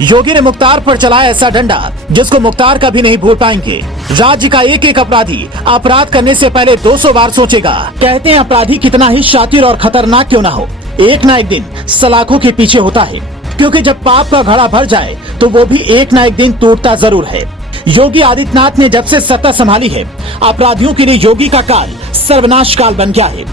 योगी ने मुख्तार पर चलाया ऐसा डंडा जिसको मुख्तार कभी नहीं भूल पाएंगे। राज्य का एक एक अपराधी अपराध करने से पहले 200 बार सोचेगा। कहते हैं अपराधी कितना ही शातिर और खतरनाक क्यों ना हो, एक ना एक दिन सलाखों के पीछे होता है, क्योंकि जब पाप का घड़ा भर जाए तो वो भी एक ना एक दिन टूटता जरूर है। योगी आदित्यनाथ ने जब से सत्ता संभाली है, अपराधियों के लिए योगी का काल सर्वनाश काल बन गया है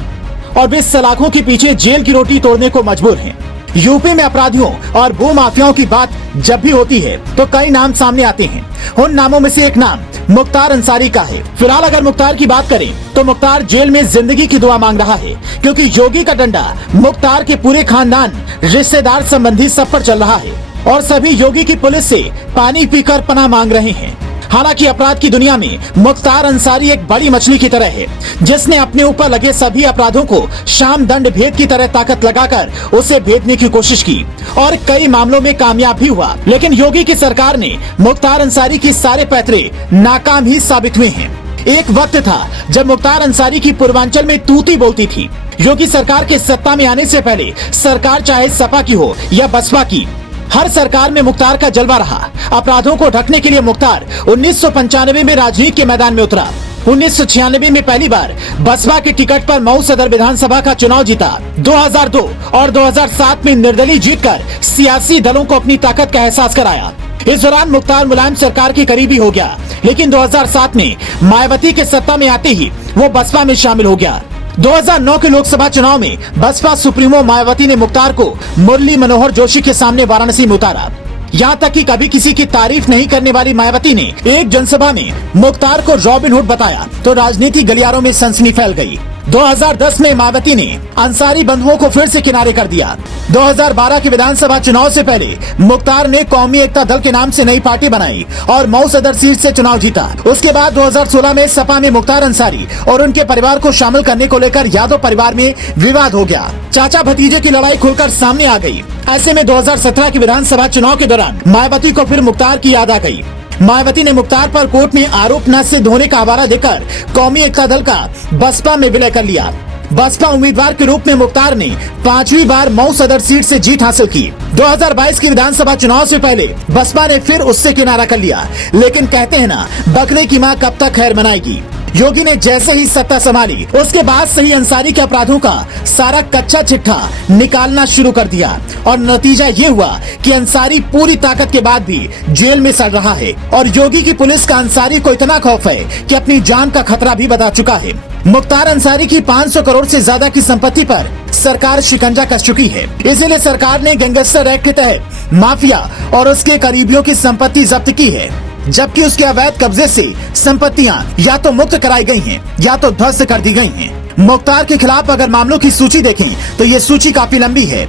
और वे सलाखों के पीछे जेल की रोटी तोड़ने को मजबूर हैं। यूपी में अपराधियों और भू माफियाओं की बात जब भी होती है तो कई नाम सामने आते हैं। उन नामों में से एक नाम मुख्तार अंसारी का है। फिलहाल अगर मुख्तार की बात करें तो मुख्तार जेल में जिंदगी की दुआ मांग रहा है, क्योंकि योगी का डंडा मुख्तार के पूरे खानदान, रिश्तेदार, संबंधी सब पर चल रहा है और सभी योगी की पुलिस से पानी पीकर पनाह मांग रहे हैं। हालांकि अपराध की दुनिया में मुख्तार अंसारी एक बड़ी मछली की तरह है, जिसने अपने ऊपर लगे सभी अपराधों को शाम दंड भेद की तरह ताकत लगाकर उसे भेदने की कोशिश की और कई मामलों में कामयाब भी हुआ। लेकिन योगी की सरकार ने मुख्तार अंसारी की सारे पैतरे नाकाम ही साबित हुए हैं। एक वक्त था जब मुख्तार अंसारी की पूर्वांचल में तूती बोलती थी। योगी सरकार के सत्ता में आने से पहले सरकार चाहे सपा की हो या बसपा की, हर सरकार में मुख्तार का जलवा रहा। अपराधों को ढकने के लिए मुख्तार 1995 में राजनीति के मैदान में उतरा। 1996 में पहली बार बसपा के टिकट पर मऊ सदर विधानसभा का चुनाव जीता। 2002 और 2007 में निर्दलीय जीतकर सियासी दलों को अपनी ताकत का एहसास कराया। इस दौरान मुख्तार मुलायम सरकार के करीबी हो गया, लेकिन 2007 में मायावती के सत्ता में आते ही वो बसपा में शामिल हो गया। 2009 के लोकसभा चुनाव में बसपा सुप्रीमो मायावती ने मुख्तार को मुरली मनोहर जोशी के सामने वाराणसी में उतारा। यहाँ तक कि कभी किसी की तारीफ नहीं करने वाली मायावती ने एक जनसभा में मुख्तार को रॉबिन हुड बताया तो राजनीति गलियारों में सनसनी फैल गई। 2010 में मायावती ने अंसारी बंधुओं को फिर से किनारे कर दिया। 2012 के विधानसभा चुनाव से पहले मुख्तार ने कौमी एकता दल के नाम से नई पार्टी बनाई और मऊ सदर सीट से चुनाव जीता। उसके बाद 2016 में सपा में मुख्तार अंसारी और उनके परिवार को शामिल करने को लेकर यादव परिवार में विवाद हो गया। चाचा भतीजे की लड़ाई खुलकर सामने आ गई। ऐसे में 2017 के विधानसभा चुनाव के दौरान मायावती को फिर मुख्तार की याद आ गई। मायावती ने मुख्तार पर कोर्ट में आरोप न सिद्ध होने का हवाला देकर कौमी एकता दल का बसपा में विलय कर लिया। बसपा उम्मीदवार के रूप में मुख्तार ने 5वीं बार मऊ सदर सीट से जीत हासिल की। 2022 के विधानसभा चुनाव से पहले बसपा ने फिर उससे किनारा कर लिया, लेकिन कहते हैं ना, बकरे की मां कब तक खैर मनाएगी। योगी ने जैसे ही सत्ता संभाली उसके बाद से ही अंसारी के अपराधों का सारा कच्चा चिट्ठा निकालना शुरू कर दिया और नतीजा ये हुआ कि अंसारी पूरी ताकत के बाद भी जेल में सड़ रहा है और योगी की पुलिस का अंसारी को इतना खौफ है कि अपनी जान का खतरा भी बता चुका है। मुख्तार अंसारी की 500 करोड़ से ज्यादा की संपत्ति पर सरकार शिकंजा कस चुकी है। इसीलिए सरकार ने गैंगस्टर एक्ट के तहत माफिया और उसके करीबियों की संपत्ति जब्त की है, जबकि उसके अवैध कब्जे से संपत्तियां या तो मुक्त कराई गई हैं या तो ध्वस्त कर दी गई हैं। मुख्तार के खिलाफ अगर मामलों की सूची देखें तो ये सूची काफी लंबी है।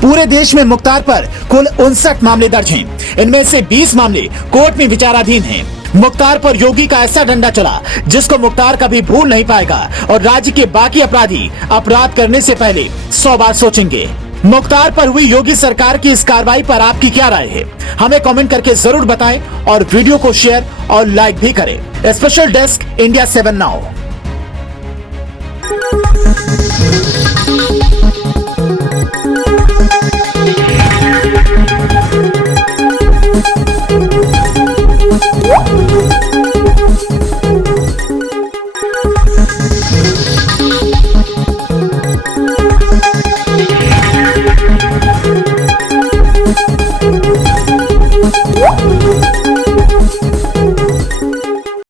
पूरे देश में मुख्तार पर कुल 59 मामले दर्ज हैं। इनमें से 20 मामले कोर्ट में विचाराधीन हैं। मुख्तार पर योगी का ऐसा डंडा चला जिसको मुख्तार कभी भूल नहीं पाएगा और राज्य के बाकी अपराधी अपराध करने से पहले 100 बार सोचेंगे। मुख्तार पर हुई योगी सरकार की इस कार्रवाई पर आपकी क्या राय है, हमें कमेंट करके जरूर बताएं और वीडियो को शेयर और लाइक भी करें। Special desk India 7 now.